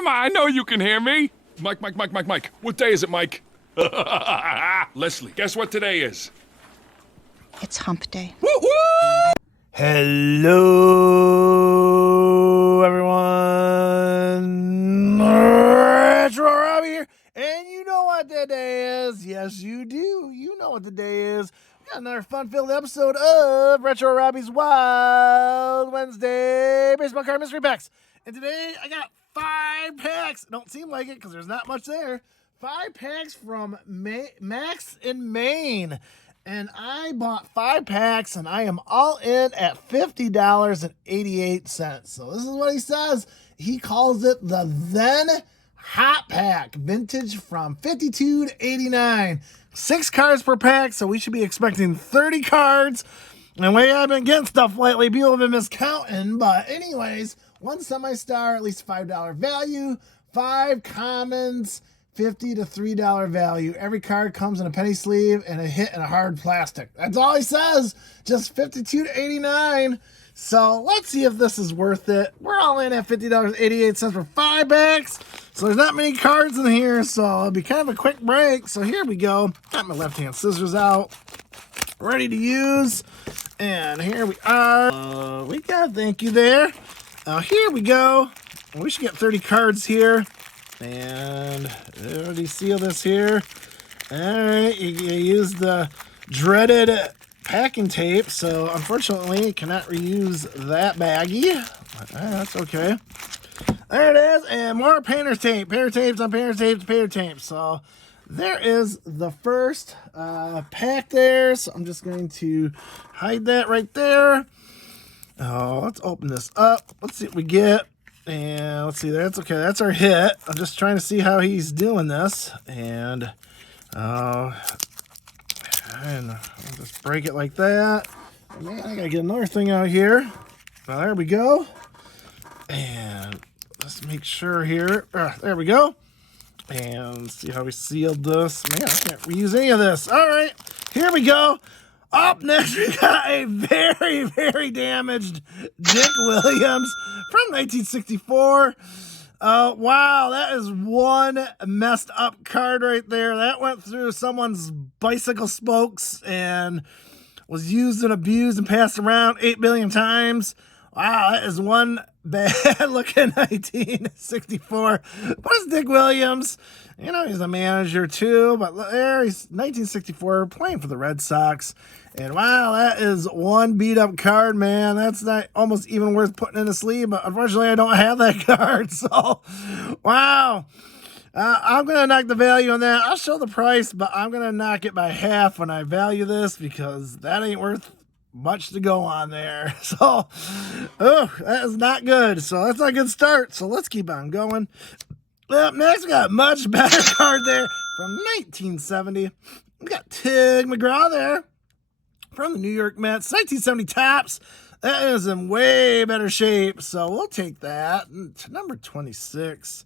Come on, I know you can hear me. Mike. What day is it, Mike? Leslie, guess what today is? It's hump day. Woo-hoo! Hello, everyone. Retro Robbie here, and you know what the day is. Yes, you do. You know what the day is. We got another fun-filled episode of Retro Robbie's Wild Wednesday Baseball Card Mystery Packs. And today, I got 5 packs. Don't seem like it because there's not much there. 5 packs from Max in Maine. And I bought 5 packs, and I am all in at $50.88. So this is what he says. He calls it the Then Hot Pack, vintage from 52 to 89. 6 cards per pack, so we should be expecting 30 cards. And the way I've been getting stuff lately, people have been miscounting. But anyways, 1 semi-star, at least $5 value, 5 commons, $50 to $3 value. Every card comes in a penny sleeve and a hit in a hard plastic. That's all he says. Just 52 to 89. So let's see if this is worth it. We're all in at $50.88 for 5 packs. So there's not many cards in here, so it'll be kind of a quick break. So here we go. Got my left-hand scissors out, ready to use. And here we are. We got thank you there. Here we go. We should get 30 cards here. And already seal this here. All right, you use the dreaded packing tape, so unfortunately you cannot reuse that baggie. That's okay. There it is, and more painter's tape. Painter tapes on painter tapes, painter tapes. So there is the first pack there. So I'm just going to hide that right there. Oh, let's open this up. Let's see what we get. And let's see, that's okay. That's our hit. I'm just trying to see how he's doing this. And I'll just break it like that. Man, I gotta get another thing out here. Well, there we go. And let's make sure here. There we go. And let's see how we sealed this. Man, I can't reuse any of this. All right, here we go. Up next, we got a very, very damaged Dick Williams from 1964. Wow, that is one messed up card right there. That went through someone's bicycle spokes and was used and abused and passed around 8 billion times. Wow, that is one bad looking 1964. But it's Dick Williams. You know, he's a manager too, but there he's 1964 playing for the Red Sox. And wow, that is one beat up card, man. That's not almost even worth putting in a sleeve, but unfortunately I don't have that card. So, wow. I'm going to knock the value on that. I'll show the price, but I'm going to knock it by half when I value this because that ain't worth much to go on there. So, that is not good. So that's not a good start. So let's keep on going. Well, next we got a much better card there from 1970. We got Tig McGraw there from the New York Mets. 1970 Topps. That is in way better shape. So we'll take that. Number 26.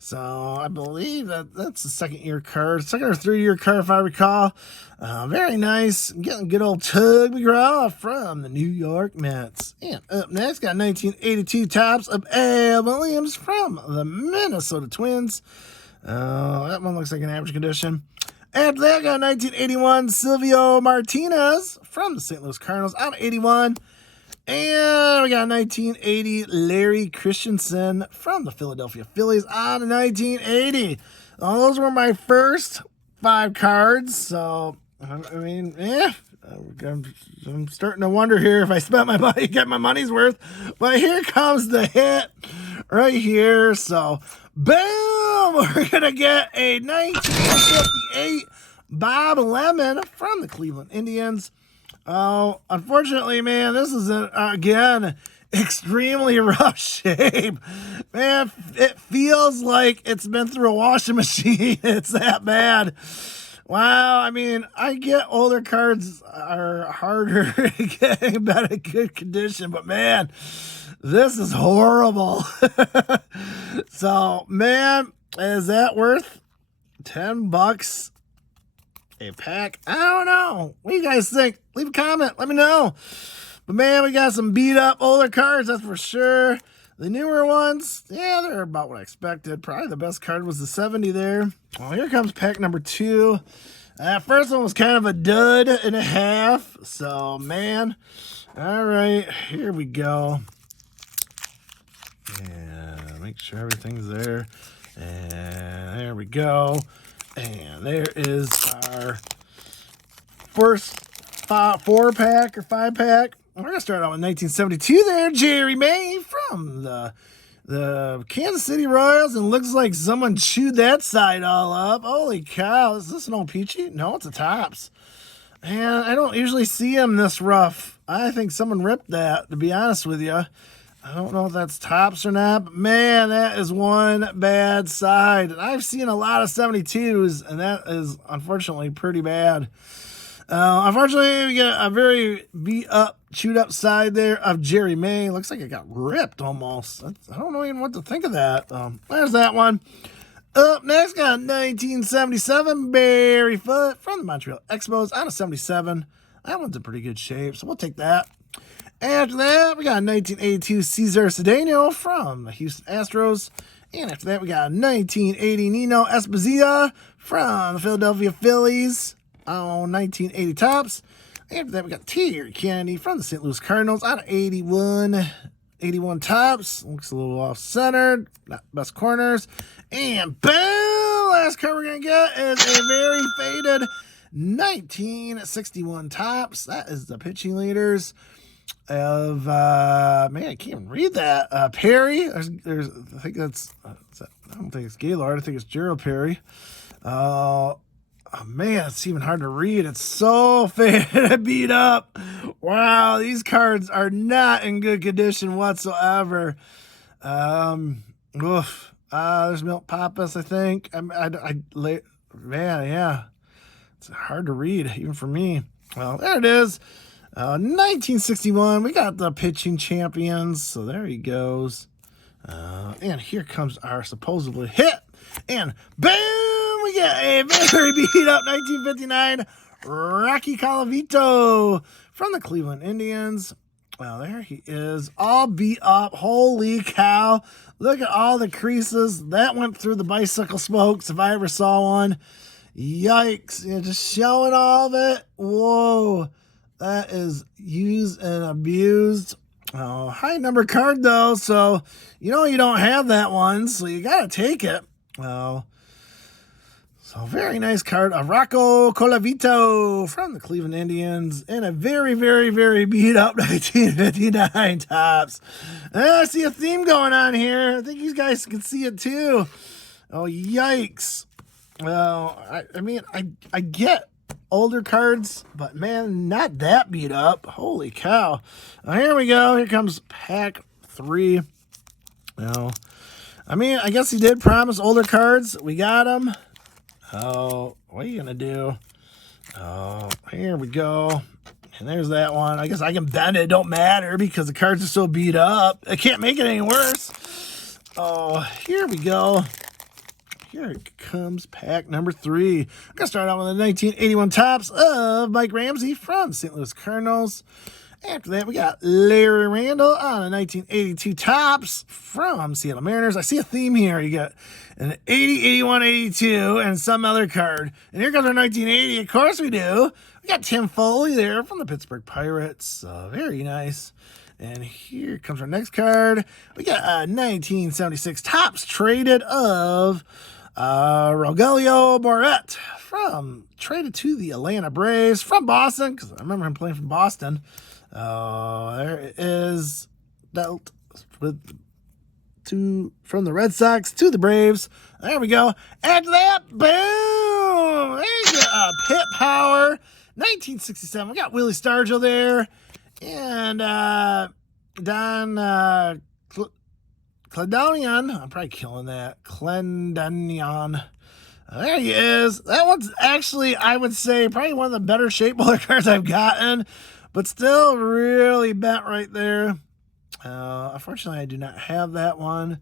So I believe that's the second or third year card, if I recall. Very nice. Getting good old Tug McGraw from the New York Mets. And up next, got 1982 Topps of Al Williams from the Minnesota Twins. That one looks like an average condition. After that, got 1981 Silvio Martinez from the St. Louis Cardinals out of 81. And we got 1980 Larry Christensen from the Philadelphia Phillies out of 1980. Those were my first 5 cards. So, I mean, I'm starting to wonder here if I spent my money, get my money's worth. But here comes the hit right here. So, boom! We're going to get a 1958 Bob Lemon from the Cleveland Indians. Oh, unfortunately, man, this is, again, extremely rough shape. Man, it feels like it's been through a washing machine. It's that bad. Wow, I mean, I get older cards are harder to get in better good condition, but man, this is horrible. So, man, is that worth $10 a pack? I don't know. What do you guys think? Leave a comment. Let me know. But man, we got some beat up older cards, that's for sure. The newer ones, yeah, they're about what I expected. Probably the best card was the 70 there. Well, here comes pack number 2. That first one was kind of a dud and a half. So, man. All right, here we go. And make sure everything's there. And there we go. And there is our first 4-pack or 5-pack. We're going to start out with 1972 there. Jerry May from the Kansas City Royals. And looks like someone chewed that side all up. Holy cow. Is this an old Peachy? No, it's a Topps. And I don't usually see them this rough. I think someone ripped that, to be honest with you. I don't know if that's Topps or not, but man, that is one bad side. And I've seen a lot of 72s, and that is unfortunately pretty bad. Unfortunately, we get a very beat up, chewed up side there of Jerry May. Looks like it got ripped almost. I don't know even what to think of that. There's that one. Up next, got 1977 Barry Foote from the Montreal Expos on a 77. That one's in pretty good shape, so we'll take that. After that, we got 1982 Cesar Cedeno from the Houston Astros. And after that, we got 1980 Nino Esposito from the Philadelphia Phillies on 1980 Topps. After that, we got Terry Kennedy from the St. Louis Cardinals on 81 Topps. Looks a little off-centered, not best corners. And boom! Last card we're going to get is a very faded 1961 Topps. That is the pitching leaders of man, I can't even read that. Perry. There's I think that's I don't think it's Gaylord. I think it's Gerald Perry. Oh man, it's even hard to read. It's so faded and beat up. Wow, these cards are not in good condition whatsoever. There's Milt Pappas, I think. Man, yeah, it's hard to read even for me. Well, there it is. 1961, we got the pitching champions, so there he goes. And here comes our supposedly hit, and boom, we get a very beat up 1959 Rocky Colavito from the Cleveland Indians. Well, there he is, all beat up. Holy cow, look at all the creases. That went through the bicycle spokes if I ever saw one. Yikes, just showing all of it. Whoa. That is used and abused. Oh, high number card though, so you don't have that one, so you gotta take it. Oh, so very nice card of Rocco Colavito from the Cleveland Indians in a very, very, very beat up 1959 Topps. I see a theme going on here. I think you guys can see it too. Oh, yikes. Well, I mean, I get older cards, but man, not that beat up. Holy cow. Here we go. Here comes pack 3. Now, I mean, I guess he did promise older cards. We got them. Oh, what are you going to do? Oh, here we go. And there's that one. I guess I can bend it. It don't matter because the cards are so beat up. I can't make it any worse. Oh, here we go. Here comes pack number 3. I'm going to start out with the 1981 Topps of Mike Ramsey from St. Louis Cardinals. After that, we got Larry Randall on a 1982 Topps from Seattle Mariners. I see a theme here. You got an 80, 81, 82, and some other card. And here comes our 1980. Of course we do. We got Tim Foley there from the Pittsburgh Pirates. Very nice. And here comes our next card. We got a 1976 Topps traded of Rogelio Moret traded to the Atlanta Braves from Boston, because I remember him playing from Boston. There it is, dealt from the Red Sox to the Braves. There we go. After that, boom! There you go. Pit Power, 1967. We got Willie Stargell there, and Don Clendonian. I'm probably killing that. Clendonian. There he is. That one's actually, I would say, probably one of the better shape bowler cards I've gotten, but still really bent right there. Unfortunately, I do not have that one.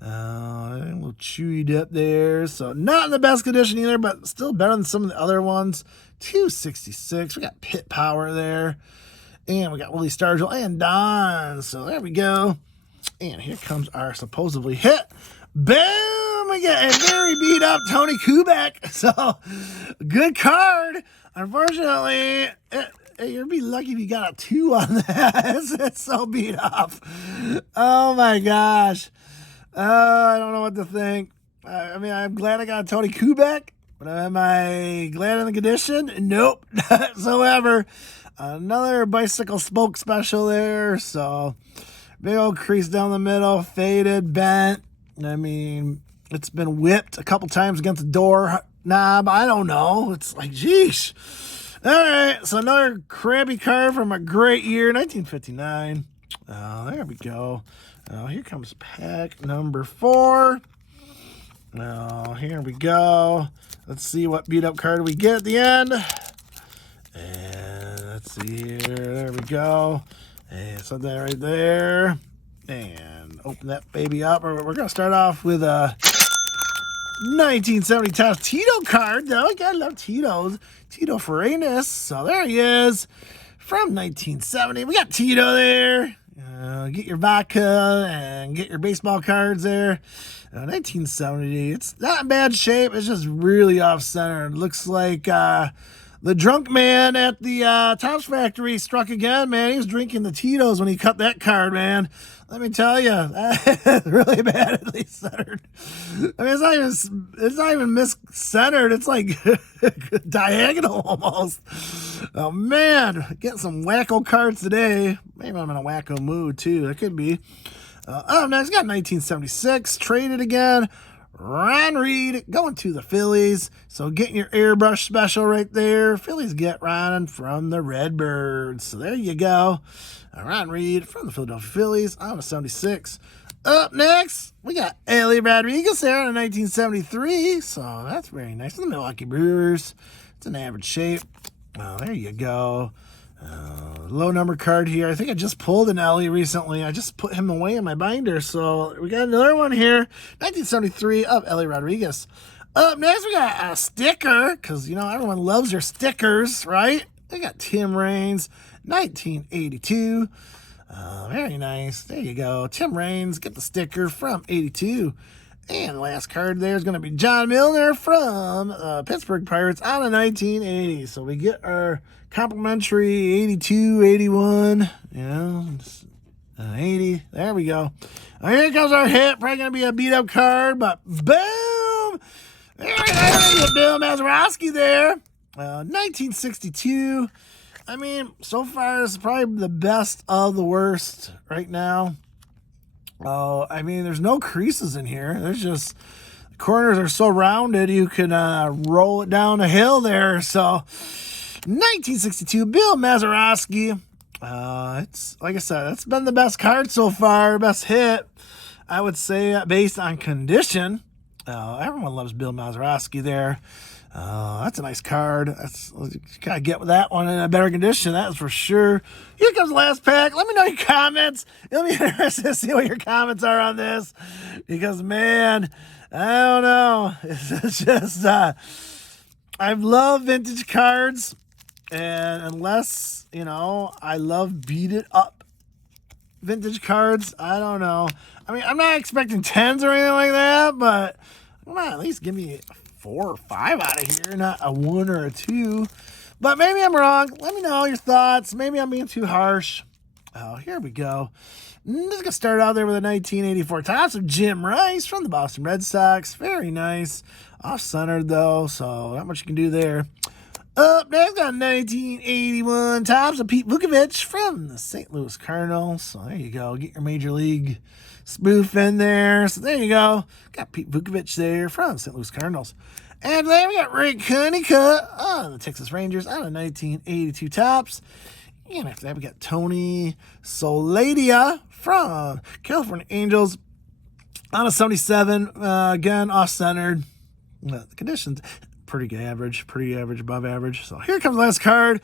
A little chewy dip there. So not in the best condition either, but still better than some of the other ones. 266. We got Pit Power there. And we got Willie Stargell and Don. So there we go. And here comes our supposedly hit. Boom! We get a very beat up Tony Kubek. So, good card. Unfortunately, you'd be lucky if you got a 2 on that. It's so beat up. Oh my gosh. I don't know what to think. I mean, I'm glad I got a Tony Kubek, but am I glad in the condition? Nope, not whatsoever. Another bicycle spoke special there. So, big old crease down the middle, faded, bent. I mean, it's been whipped a couple times against the door knob. I don't know. It's like, geesh. All right, so another crabby card from a great year, 1959. There we go. Here comes pack number 4. Here we go. Let's see what beat up card we get at the end. And let's see here. There we go. And so that right there. And open that baby up. We're going to start off with a 1970 Topps Tito card, though. I gotta love Tito's. Tito Freitas. So there he is from 1970. We got Tito there. Get your vodka and get your baseball cards there. 1970. It's not in bad shape. It's just really off center. It looks like the drunk man at the Topps factory struck again, man. He was drinking the Tito's when he cut that card, man. Let me tell you, that's really badly centered. I mean, it's not even mis-centered. It's like diagonal almost. Oh, man. Getting some wacko cards today. Maybe I'm in a wacko mood, too. That could be. Next, got 1976. Traded again. Ron Reed going to the Phillies. So getting your airbrush special right there. Phillies get Ron from the Redbirds. So there you go. Ron Reed from the Philadelphia Phillies on a 76. Up next, we got Ellie Rodriguez there in 1973. So that's very nice. The Milwaukee Brewers. It's an average shape. There you go. Low number card here. I think I just pulled an Ellie recently. I just put him away in my binder. So we got another one here. 1973 of Ellie Rodriguez. Up next, we got a sticker. Because, you know, everyone loves their stickers, right? They got Tim Raines, 1982. Very nice. There you go. Tim Raines, get the sticker from 82. And the last card there is going to be John Milner from Pittsburgh Pirates out of 1980. So we get our complimentary 82, 81, 80. There we go. Here comes our hit. Probably going to be a beat-up card, but boom! There you go. Bill Mazeroski there. 1962. I mean, so far, it's probably the best of the worst right now. Oh, I mean, there's no creases in here. There's just, the corners are so rounded, you can roll it down a hill there. So, 1962, Bill Mazeroski. It's, like I said, it's been the best card so far, best hit. I would say, based on condition. Everyone loves Bill Mazeroski there. That's a nice card. You gotta get with that one in a better condition, that's for sure. Here comes the last pack. Let me know your comments. It'll be interesting to see what your comments are on this. Because, man, I don't know. It's just, I love vintage cards. And unless, you know, I love beat it up vintage cards, I don't know. I mean, I'm not expecting 10s or anything like that, but come on, at least give me 4 or 5 out of here, not a 1 or a 2. But maybe I'm wrong. Let me know your thoughts. Maybe I'm being too harsh. Here we go. Just going to start out there with a 1984 Topps of Jim Rice from the Boston Red Sox. Very nice. Off-centered, though, so not much you can do there. Up next, got 1981 Topps of Pete Vukovich from the St. Louis Cardinals. So there you go. Get your Major League spoof in there. So there you go. Got Pete Vukovich there from St. Louis Cardinals. And then we got Ray Cunningham on the Texas Rangers on a 1982 Topps. And after that, we got Tony Soladia from California Angels on a 77. Again, off-centered. The conditions, pretty average, above average. So here comes the last card.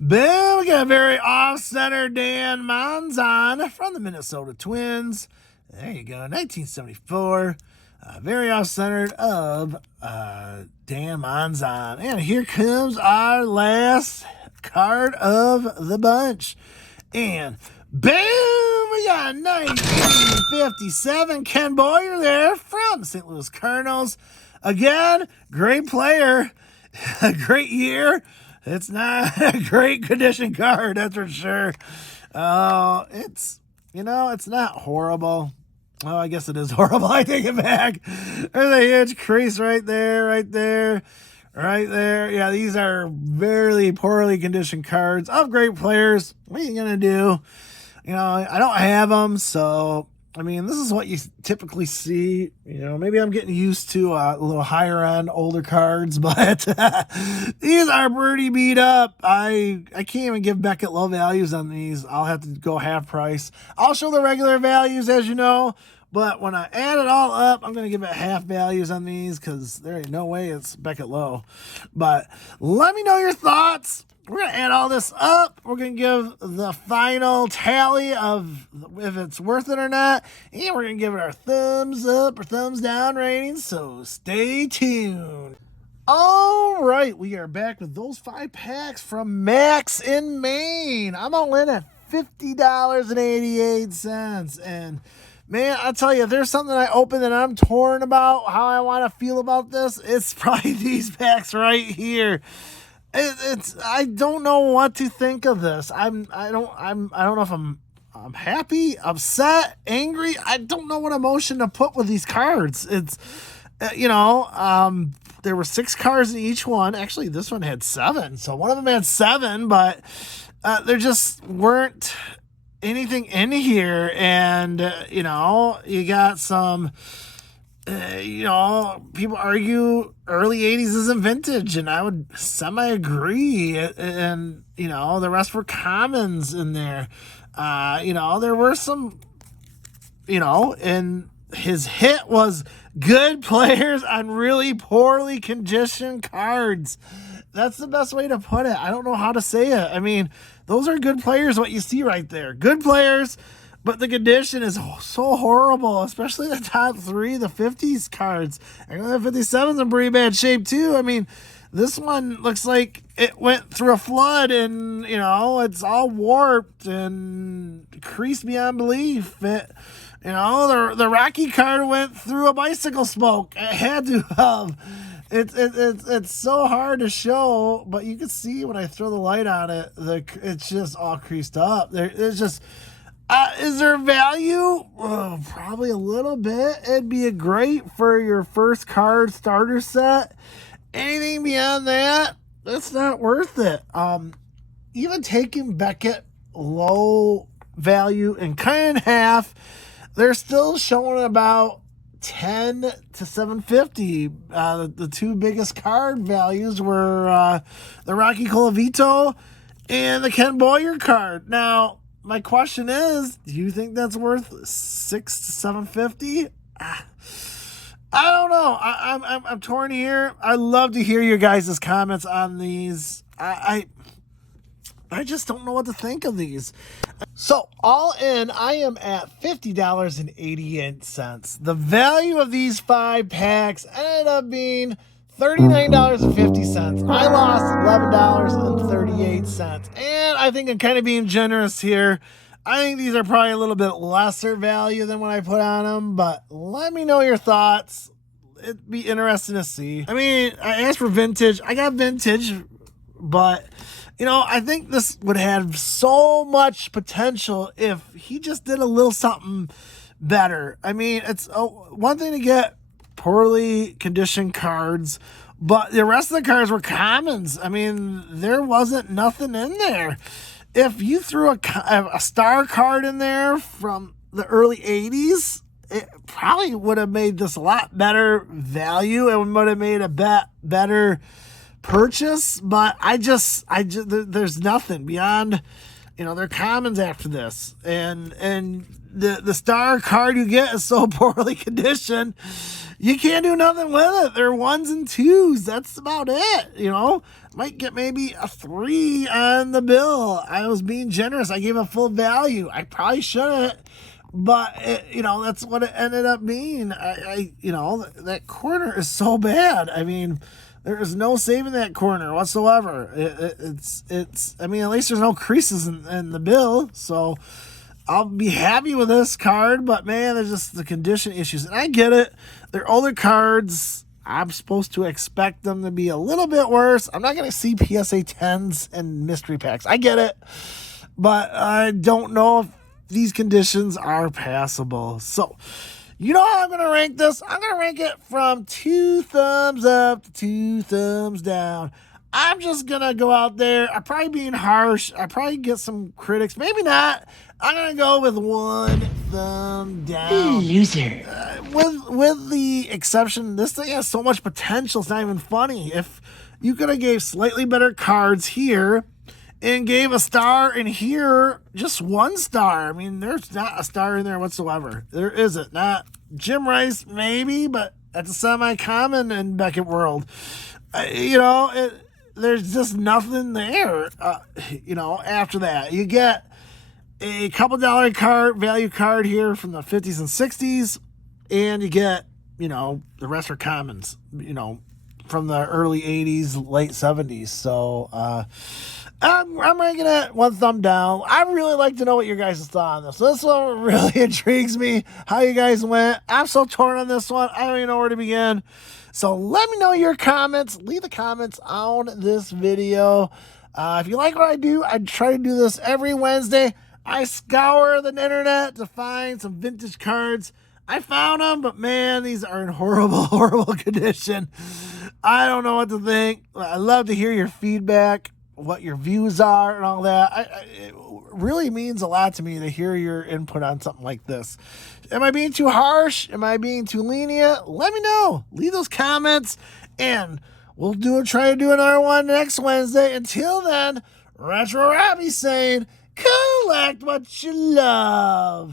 Boom, we got a very off-center Dan Monzon from the Minnesota Twins. There you go, 1974. Very off-centered of Dan Monzon. And here comes our last card of the bunch. And Boom! We got 1957 Ken Boyer there from the St. Louis Cardinals. Again, great player. A great year. It's not a great condition card, that's for sure. It's not horrible. Oh, I guess it is horrible. I take it back. There's a huge crease right there, right there. Yeah, these are very poorly conditioned cards of great players. What are you going to do? I don't have them, so, this is what you typically see. Maybe I'm getting used to a little higher-end, older cards, but these are pretty beat up. I can't even give Beckett low values on these. I'll have to go half price. I'll show the regular values, as you know, but when I add it all up, I'm going to give it half values on these because there ain't no way it's Beckett low. But let me know your thoughts. We're going to add all this up. We're going to give the final tally of if it's worth it or not. And we're going to give it our thumbs up or thumbs down rating. So stay tuned. All right. We are back with those 5 packs from Max in Maine. I'm all in at $50.88. And man, I'll tell you, if there's something I open that I'm torn about how I want to feel about this, it's probably these packs right here. I don't know what to think of this. I don't know if I'm happy, upset, angry. I don't know what emotion to put with these cards. It's there were 6 cards in each one. Actually, this one had 7. So one of them had 7, but there just weren't anything in here. And you got some people argue early 80s isn't vintage, and I would semi-agree. And, the rest were commons in there. There were some, and his hit was good players on really poorly conditioned cards. That's the best way to put it. I don't know how to say it. Those are good players, what you see right there. Good players. But the condition is so horrible, especially the top 3, the 50s cards. And the 57's in pretty bad shape, too. This one looks like it went through a flood and, it's all warped and creased beyond belief. The Rocky card went through a bicycle smoke. It had to have. It's so hard to show, but you can see when I throw the light on it, it's just all creased up. It's just... is there value? Oh, probably a little bit. It'd be a great for your first card starter set. Anything beyond that, it's not worth it. Even taking Beckett low value and cutting in half, they're still showing about 10 to 750. The 2 biggest card values were the Rocky Colavito and the Ken Boyer card. Now, my question is, do you think that's worth 6 to 750? I don't know. I'm torn here. I love to hear your guys' comments on these. I just don't know what to think of these. So all in, I am at $50.88. The value of these 5 packs ended up being $39.50. I lost $11.38. And I think I'm kind of being generous here. I think these are probably a little bit lesser value than what I put on them, but let me know your thoughts. It'd be interesting to see. I asked for vintage. I got vintage, but I think this would have so much potential if he just did a little something better. It's one thing to get poorly conditioned cards, but the rest of the cards were commons. There wasn't nothing in there. If you threw a star card in there from the early 80s, it probably would have made this a lot better value. It would have made a better purchase, but there's nothing beyond, they're commons after this. And the star card you get is so poorly conditioned, you can't do nothing with it. They're 1s and 2s. That's about it. Might get maybe a 3 on the bill. I was being generous. I gave a full value. I probably shouldn't, but that's what it ended up being. That corner is so bad. There is no saving that corner whatsoever. At least there's no creases in the bill. So I'll be happy with this card, but man, there's just the condition issues. And I get it. They're older cards. I'm supposed to expect them to be a little bit worse. I'm not going to see PSA 10s and mystery packs. I get it. But I don't know if these conditions are passable. So, you know how I'm going to rank this? I'm going to rank it from 2 thumbs up to 2 thumbs down. I'm just going to go out there. I'm probably being harsh. I probably get some critics. Maybe not. I'm going to go with 1 thumb down. Loser. With the exception, this thing has so much potential. It's not even funny. If you could have gave slightly better cards here and gave a star in here, just 1 star. I mean, there's not a star in there whatsoever. There isn't. Not Jim Rice, maybe, but that's a semi-common in Beckett world. There's just nothing there, after that. You get a couple dollar value card here from the 50s and 60s, and you get, the rest are commons, from the early 80s, late 70s. So I'm ranking it 1 thumb down. I'd really like to know what your guys' thought on this. So this one really intrigues me, how you guys went. I'm so torn on this one. I don't even know where to begin. So let me know your comments. Leave the comments on this video. If you like what I do, I try to do this every Wednesday. I scour the internet to find some vintage cards. I found them, but man, these are in horrible, horrible condition. I don't know what to think. I love to hear your feedback, what your views are and all that. It really means a lot to me to hear your input on something like this. Am I being too harsh? Am I being too lenient? Let me know. Leave those comments, and we'll try to do another one next Wednesday. Until then, Retro Robbie saying, collect what you love.